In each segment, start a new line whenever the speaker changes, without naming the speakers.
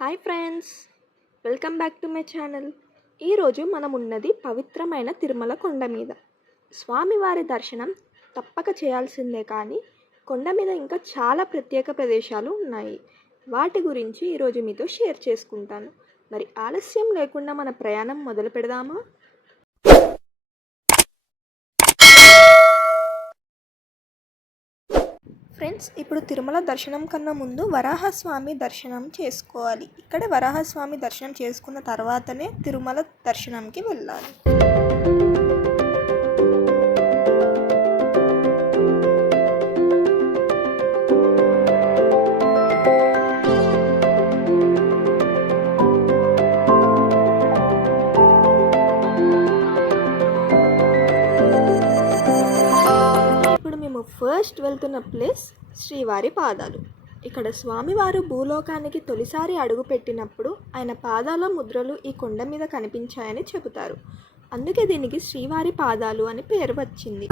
Hi friends welcome back to my channel. ఈరోజు మనం ఉన్నది పవిత్రమైన తిరుమల కొండ మీద. స్వామివారి దర్శనం తప్పక చేయాల్సిందే కానీ కొండ మీద ఇంకా చాలా ప్రత్యేక ప్రదేశాలు ఉన్నాయి. వాటి గురించి ఈరోజు మీతో షేర్ చేసుకుంటాను. మరి ఆలస్యం లేకుండా మన ప్రయాణం మొదలు పెడదామా? ఫ్రెండ్స్ ఇప్పుడు తిరుమల దర్శనం కన్నా ముందు వరాహస్వామి దర్శనం చేసుకోవాలి. ఇక్కడ వరాహస్వామి దర్శనం చేసుకున్న తర్వాతనే తిరుమల దర్శనంకి వెళ్ళాలి. మేము ఫస్ట్ వెళ్తున్న ప్లేస్ శ్రీవారి పాదాలు. ఇక్కడ స్వామివారు భూలోకానికి తొలిసారి అడుగు పెట్టినప్పుడు ఆయన పాదాల ముద్రలు ఈ కొండ మీద కనిపించాయని చెబుతారు. అందుకే దీనికి శ్రీవారి పాదాలు అని పేరు వచ్చింది.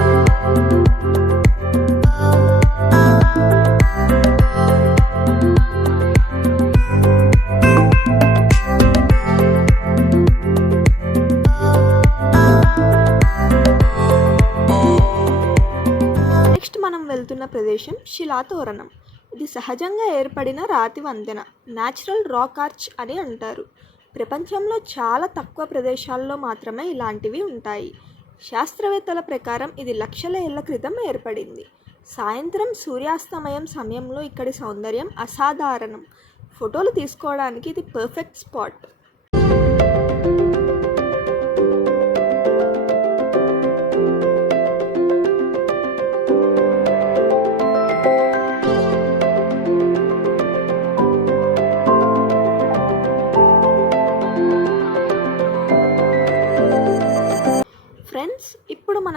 ప్రదేశం శిలాతోరణం. ఇది సహజంగా ఏర్పడిన రాతి వంతెన న్యాచురల్ రాక్ ఆర్చ్ అని అంటారు. ప్రపంచంలో చాలా తక్కువ ప్రదేశాల్లో మాత్రమే ఇలాంటివి ఉంటాయి. శాస్త్రవేత్తల ప్రకారం ఇది లక్షల ఏళ్ళ క్రితం ఏర్పడింది. సాయంత్రం సూర్యాస్తమయం సమయంలో ఇక్కడి సౌందర్యం అసాధారణం. ఫోటోలు తీసుకోవడానికి ఇది పర్ఫెక్ట్ స్పాట్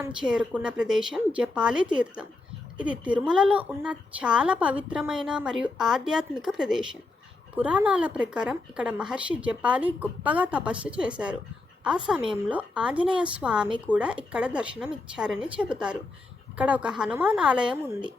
చేరుకున్న ప్రదేశం జపాలి తీర్థం. ఇది తిరుమలలో ఉన్న చాలా పవిత్రమైన మరియు ఆధ్యాత్మిక ప్రదేశం. పురాణాల ప్రకారం ఇక్కడ మహర్షి జపాలి గొప్పగా తపస్సు చేశారు. ఆ సమయంలో ఆంజనేయ స్వామి కూడా ఇక్కడ దర్శనం ఇచ్చారని చెబుతారు. ఇక్కడ ఒక హనుమాన్ ఆలయం ఉంది.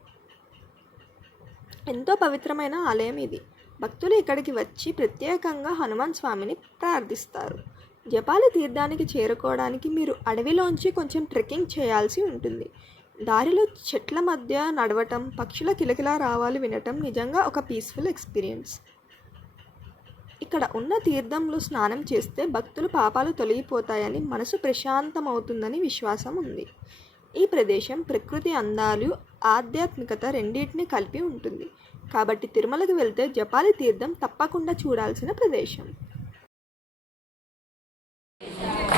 ఎంతో పవిత్రమైన ఆలయం ఇది. భక్తులు ఇక్కడికి వచ్చి ప్రత్యేకంగా హనుమాన్ స్వామిని ప్రార్థిస్తారు. జపాలి తీర్థానికి చేరుకోవడానికి మీరు అడవిలోంచి కొంచెం ట్రెక్కింగ్ చేయాల్సి ఉంటుంది. దారిలో చెట్ల మధ్య నడవటం పక్షుల కిలకిలా రావాలి వినటం నిజంగా ఒక పీస్ఫుల్ ఎక్స్పీరియన్స్ ఇక్కడ ఉన్న తీర్థంలో స్నానం చేస్తే భక్తులు పాపాలు తొలగిపోతాయని మనసు ప్రశాంతమవుతుందని విశ్వాసం ఉంది. ఈ ప్రదేశం ప్రకృతి అందాలు ఆధ్యాత్మికత రెండింటిని కలిపి ఉంటుంది. కాబట్టి తిరుమలకి వెళ్తే జపాలి తీర్థం తప్పకుండా చూడాల్సిన ప్రదేశం.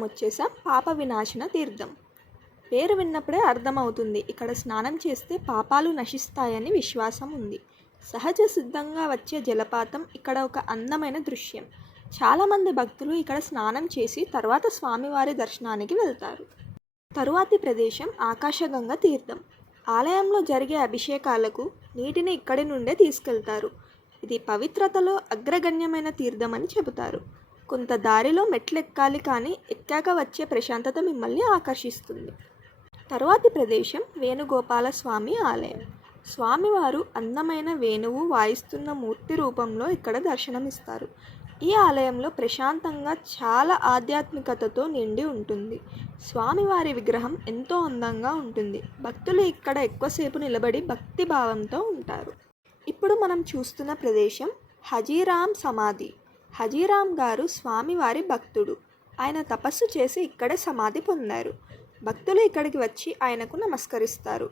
మనం వచ్చేసాం పాప వినాశన తీర్థం. పేరు విన్నప్పుడే అర్థమవుతుంది. ఇక్కడ స్నానం చేస్తే పాపాలు నశిస్తాయని విశ్వాసం ఉంది. సహజ సిద్ధంగా వచ్చే జలపాతం ఇక్కడ ఒక అందమైన దృశ్యం. చాలామంది భక్తులు ఇక్కడ స్నానం చేసి తర్వాత స్వామివారి దర్శనానికి వెళ్తారు. తరువాతి ప్రదేశం ఆకాశగంగ తీర్థం. ఆలయంలో జరిగే అభిషేకాలకు నీటిని ఇక్కడి నుండే తీసుకెళ్తారు. ఇది పవిత్రతలో అగ్రగణ్యమైన తీర్థం అని చెబుతారు. కొంత దారిలో మెట్లెక్కాలి కానీ ఎక్కాక వచ్చే ప్రశాంతత మిమ్మల్ని ఆకర్షిస్తుంది. తరువాతి ప్రదేశం వేణుగోపాల స్వామి ఆలయం. స్వామివారు అందమైన వేణువు వాయిస్తున్న మూర్తి రూపంలో ఇక్కడ దర్శనమిస్తారు. ఈ ఆలయంలో ప్రశాంతంగా చాలా ఆధ్యాత్మికతతో నిండి ఉంటుంది. స్వామివారి విగ్రహం ఎంతో అందంగా ఉంటుంది. భక్తులు ఇక్కడ ఎక్కువసేపు నిలబడి భక్తి భావంతో ఉంటారు. ఇప్పుడు మనం చూస్తున్న ప్రదేశం హజీరామ్ సమాధి. హజీరామ్ గారు స్వామివారి భక్తుడు. ఆయన తపస్సు చేసి ఇక్కడే సమాధి పొందారు. భక్తులు ఇక్కడికి వచ్చి ఆయనకు నమస్కరిస్తారు.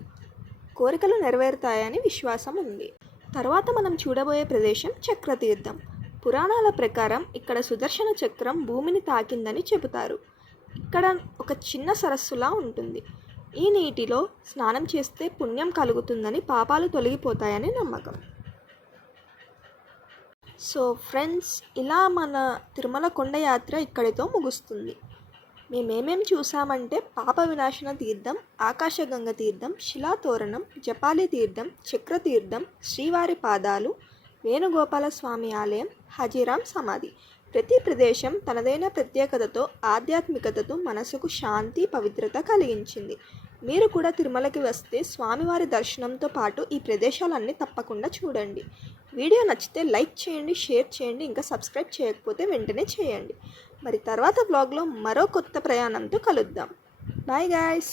కోరికలు నెరవేరుతాయని విశ్వాసం ఉంది. తర్వాత మనం చూడబోయే ప్రదేశం చక్రతీర్థం. పురాణాల ప్రకారం ఇక్కడ సుదర్శన చక్రం భూమిని తాకిందని చెబుతారు. ఇక్కడ ఒక చిన్న సరస్సులా ఉంటుంది. ఈ నీటిలో స్నానం చేస్తే పుణ్యం కలుగుతుందని పాపాలు తొలగిపోతాయని నమ్మకం. సో ఫ్రెండ్స్ ఇలా మన తిరుమల కొండ యాత్ర ఇక్కడితో ముగుస్తుంది. మేమేమేం చూసామంటే పాప వినాశన తీర్థం ఆకాశగంగ తీర్థం శిలాతోరణం జపాలి తీర్థం చక్రతీర్థం శ్రీవారి పాదాలు వేణుగోపాల స్వామి ఆలయం హజీరాం సమాధి. ప్రతి ప్రదేశం తనదైన ప్రత్యేకతతో ఆధ్యాత్మికతతో మనసుకు శాంతి పవిత్రత కలిగించింది. మీరు కూడా తిరుమలకి వస్తే స్వామివారి దర్శనంతో పాటు ఈ ప్రదేశాలన్నీ తప్పకుండా చూడండి. వీడియో నచ్చితే లైక్ చేయండి షేర్ చేయండి ఇంకా సబ్స్క్రైబ్ చేయకపోతే వెంటనే చేయండి. మరి తర్వాత బ్లాగ్లో మరో కొత్త ప్రయాణంతో కలుద్దాం. Bye guys